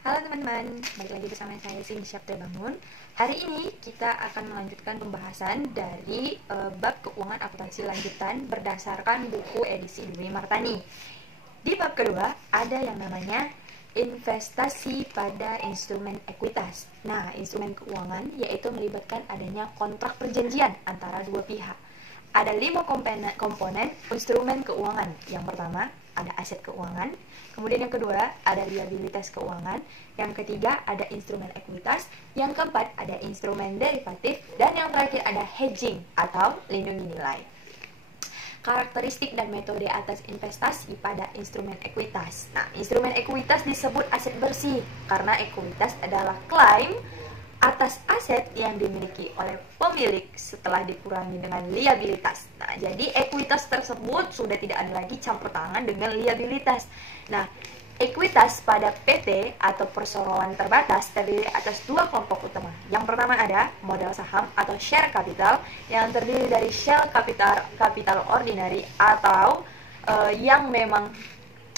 Halo teman-teman, balik lagi bersama saya Sinsyak Terbangun. Hari ini kita akan melanjutkan pembahasan dari bab keuangan akuntansi lanjutan berdasarkan buku edisi Dwi Martani. Di bab kedua ada yang namanya investasi pada instrumen ekuitas. Nah, instrumen keuangan yaitu melibatkan adanya kontrak perjanjian antara dua pihak. Ada 5 komponen instrumen keuangan. Yang pertama ada aset keuangan, kemudian yang kedua ada liabilitas keuangan, yang ketiga ada instrumen ekuitas, yang keempat ada instrumen derivatif, dan yang terakhir ada hedging atau lindungi nilai. Karakteristik dan metode atas investasi pada instrumen ekuitas. Nah, instrumen ekuitas disebut aset bersih karena ekuitas adalah klaim atas aset yang dimiliki oleh pemilik setelah dikurangi dengan liabilitas. Nah, jadi ekuitas tersebut sudah tidak ada lagi campur tangan dengan liabilitas. Nah, ekuitas pada PT atau perseroan terbatas terdiri atas dua kelompok utama. Yang pertama ada modal saham atau share capital yang terdiri dari share capital ordinary atau yang memang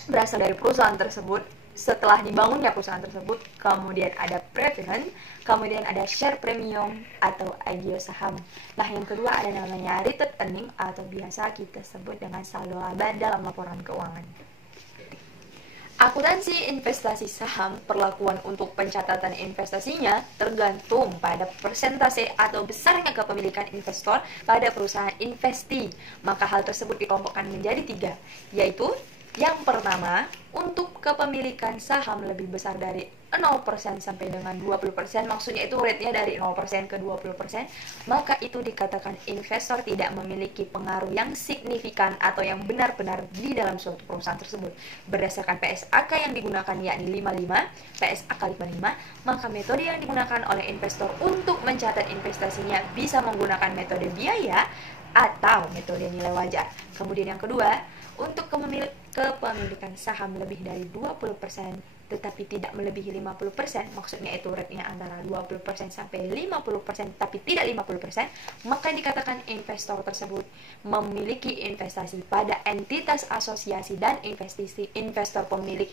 berasal dari perusahaan tersebut setelah dibangunnya perusahaan tersebut. Kemudian ada preference, kemudian ada share premium atau IPO saham. Nah, yang kedua ada namanya retained earning atau biasa kita sebut dengan saldo laba dalam laporan keuangan. Akuntansi investasi saham, perlakuan untuk pencatatan investasinya tergantung pada persentase atau besarnya kepemilikan investor pada perusahaan investi. Maka hal tersebut dikelompokkan menjadi 3, yaitu yang pertama, untuk kepemilikan saham lebih besar dari 0% sampai dengan 20%, maksudnya itu rate-nya dari 0% ke 20%, maka itu dikatakan investor tidak memiliki pengaruh yang signifikan atau yang benar-benar di dalam suatu perusahaan tersebut. Berdasarkan PSAK yang digunakan yakni 55, PSAK 55, maka metode yang digunakan oleh investor untuk mencatat investasinya bisa menggunakan metode biaya atau metode nilai wajar. Kemudian yang kedua, untuk kepemilikan saham lebih dari 20% tetapi tidak melebihi 50%, maksudnya itu rate-nya antara 20% sampai 50% tapi tidak 50%, maka dikatakan investor tersebut memiliki investasi pada entitas asosiasi dan investor pemilik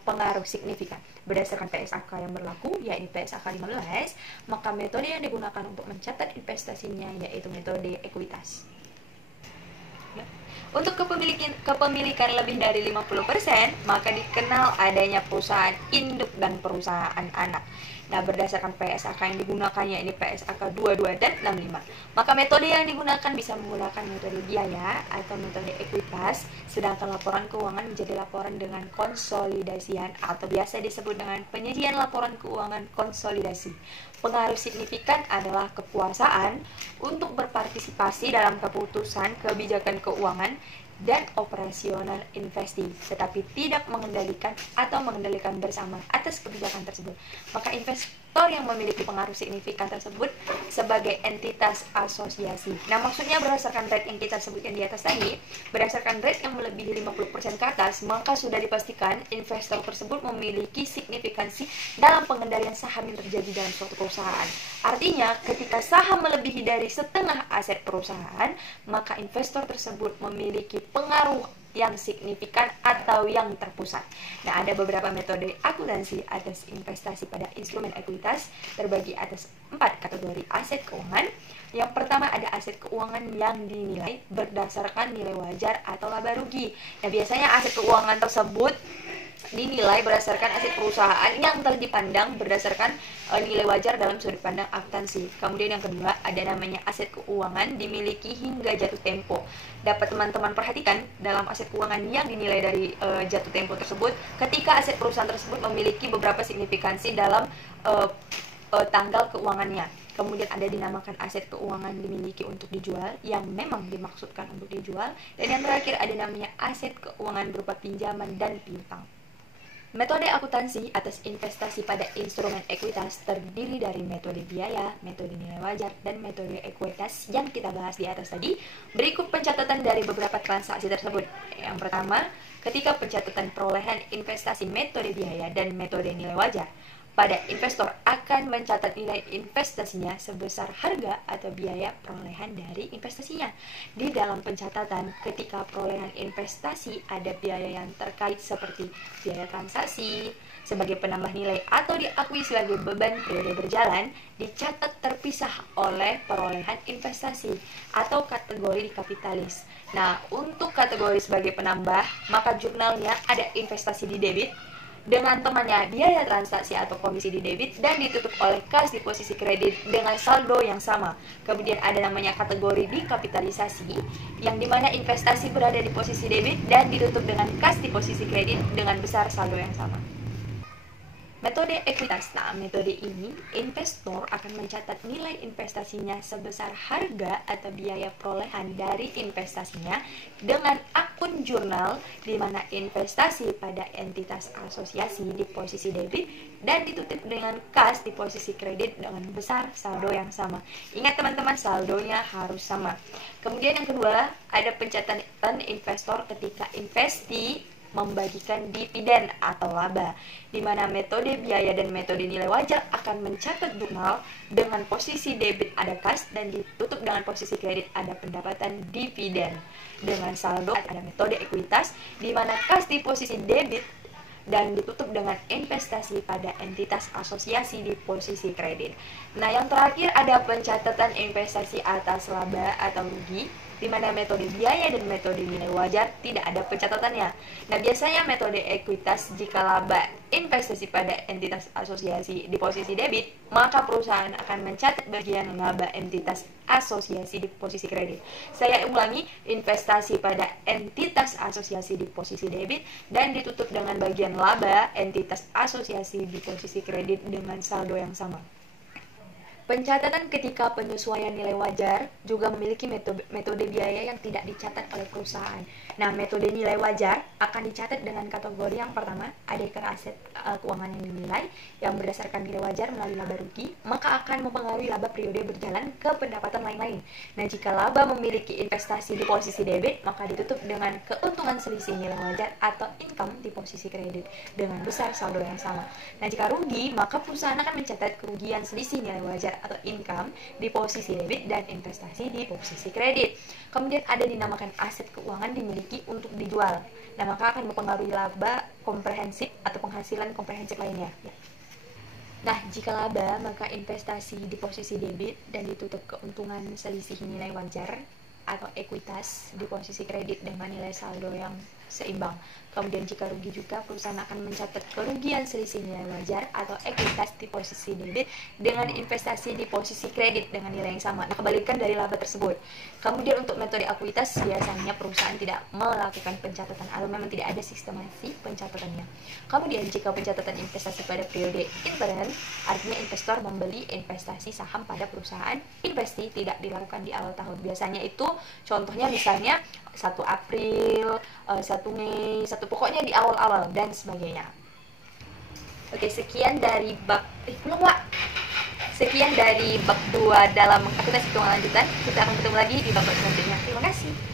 pengaruh signifikan. Berdasarkan PSAK yang berlaku, yaitu PSAK 15, maka metode yang digunakan untuk mencatat investasinya yaitu metode ekuitas. Untuk kepemilikan lebih dari 50%, maka dikenal adanya perusahaan induk dan perusahaan anak. Nah, berdasarkan PSAK yang digunakan yakni PSAK 22 dan 65, maka metode yang digunakan bisa menggunakan metode biaya atau metode ekuitas, sedangkan laporan keuangan menjadi laporan dengan konsolidasian atau biasa disebut dengan penyajian laporan keuangan konsolidasi. Pengaruh signifikan adalah kepuasaan untuk berpartisipasi dalam keputusan kebijakan keuangan dan operasional investi, tetapi tidak mengendalikan atau mengendalikan bersama atas kebijakan tersebut. Maka investor yang memiliki pengaruh signifikan tersebut sebagai entitas asosiasi. Nah, maksudnya berdasarkan rate yang kita sebutkan di atas tadi, berdasarkan rate yang melebihi 50% ke atas, maka sudah dipastikan investor tersebut memiliki signifikansi dalam pengendalian saham yang terjadi dalam suatu perusahaan. Artinya, ketika saham melebihi dari setengah aset perusahaan, maka investor tersebut memiliki pengaruh yang signifikan atau yang terpusat. Nah, ada beberapa metode akuntansi atas investasi pada instrumen ekuitas terbagi atas 4 kategori aset keuangan. Yang pertama ada aset keuangan yang dinilai berdasarkan nilai wajar atau laba rugi. Nah, biasanya aset keuangan tersebut dinilai berdasarkan aset perusahaan yang telah dipandang berdasarkan nilai wajar dalam sudut pandang akuntansi. Kemudian yang kedua ada namanya aset keuangan dimiliki hingga jatuh tempo. Dapat teman-teman perhatikan dalam aset keuangan yang dinilai dari jatuh tempo tersebut, ketika aset perusahaan tersebut memiliki beberapa signifikansi dalam tanggal keuangannya. Kemudian ada dinamakan aset keuangan dimiliki untuk dijual yang memang dimaksudkan untuk dijual. Dan yang terakhir ada namanya aset keuangan berupa pinjaman dan piutang. Metode akuntansi atas investasi pada instrumen ekuitas terdiri dari metode biaya, metode nilai wajar, dan metode ekuitas yang kita bahas di atas tadi. Berikut pencatatan dari beberapa transaksi tersebut. Yang pertama, ketika pencatatan perolehan investasi metode biaya dan metode nilai wajar, pada investor akan mencatat nilai investasinya sebesar harga atau biaya perolehan dari investasinya. Di dalam pencatatan, ketika perolehan investasi ada biaya yang terkait seperti biaya transaksi sebagai penambah nilai atau diakui sebagai beban periode berjalan, dicatat terpisah oleh perolehan investasi atau kategori di kapitalis. Nah, untuk kategori sebagai penambah, maka jurnalnya ada investasi di debit dengan temannya biaya transaksi atau komisi di debit dan ditutup oleh kas di posisi kredit dengan saldo yang sama. Kemudian ada namanya kategori dikapitalisasi yang dimana investasi berada di posisi debit dan ditutup dengan kas di posisi kredit dengan besar saldo yang sama. Metode ekuitas. Nah, metode ini investor akan mencatat nilai investasinya sebesar harga atau biaya perolehan dari investasinya dengan akun jurnal di mana investasi pada entitas asosiasi di posisi debit dan ditutup dengan kas di posisi kredit dengan besar saldo yang sama. Ingat teman-teman, saldonya harus sama. Kemudian yang kedua, ada pencatatan investor ketika investi membagikan dividen atau laba, di mana metode biaya dan metode nilai wajar akan mencatat jurnal dengan posisi debit ada kas dan ditutup dengan posisi kredit ada pendapatan dividen. Dengan saldo ada metode ekuitas, di mana kas di posisi debit dan ditutup dengan investasi pada entitas asosiasi di posisi kredit. Nah, yang terakhir ada pencatatan investasi atas laba atau rugi, di mana metode biaya dan metode nilai wajar tidak ada pencatatannya. Nah, biasanya metode ekuitas jika laba investasi pada entitas asosiasi di posisi debit, maka perusahaan akan mencatat bagian laba entitas asosiasi di posisi kredit. Saya ulangi, investasi pada entitas asosiasi di posisi debit dan ditutup dengan bagian laba entitas asosiasi di posisi kredit dengan saldo yang sama. Pencatatan ketika penyesuaian nilai wajar juga memiliki metode biaya yang tidak dicatat oleh perusahaan. Nah, metode nilai wajar akan dicatat dengan kategori yang pertama, ada aset keuangan yang dinilai yang berdasarkan nilai wajar melalui laba rugi, maka akan mempengaruhi laba periode berjalan ke pendapatan lain-lain. Nah, jika laba memiliki investasi di posisi debit, maka ditutup dengan keuntungan selisih nilai wajar atau income di posisi kredit dengan besar saldo yang sama. Nah, jika rugi, maka perusahaan akan mencatat kerugian selisih nilai wajar atau income di posisi debit dan investasi di posisi kredit. Kemudian ada dinamakan aset keuangan dimiliki untuk dijual. Nah, maka akan mempengaruhi laba komprehensif atau penghasilan komprehensif lainnya. Nah, jika laba, maka investasi di posisi debit dan ditutup keuntungan selisih nilai wajar atau ekuitas di posisi kredit dengan nilai saldo yang seimbang. Kemudian jika rugi juga, perusahaan akan mencatat kerugian selisih nilai wajar atau ekuitas di posisi debit dengan investasi di posisi kredit dengan nilai yang sama. Nah, kebalikan dari laba tersebut. Kemudian untuk metode ekuitas, biasanya perusahaan tidak melakukan pencatatan atau memang tidak ada sistemasi pencatatannya. Kemudian jika pencatatan investasi pada periode intern, artinya investor membeli investasi saham pada perusahaan investi tidak dilakukan di awal tahun. Biasanya itu contohnya misalnya 1 April, 1 Mei, pokoknya di awal-awal dan sebagainya. Oke, sekian dari bab Sekian dari bab 2 dalam akuntansi keuangan lanjutan. Kita akan ketemu lagi di bab selanjutnya. Terima kasih.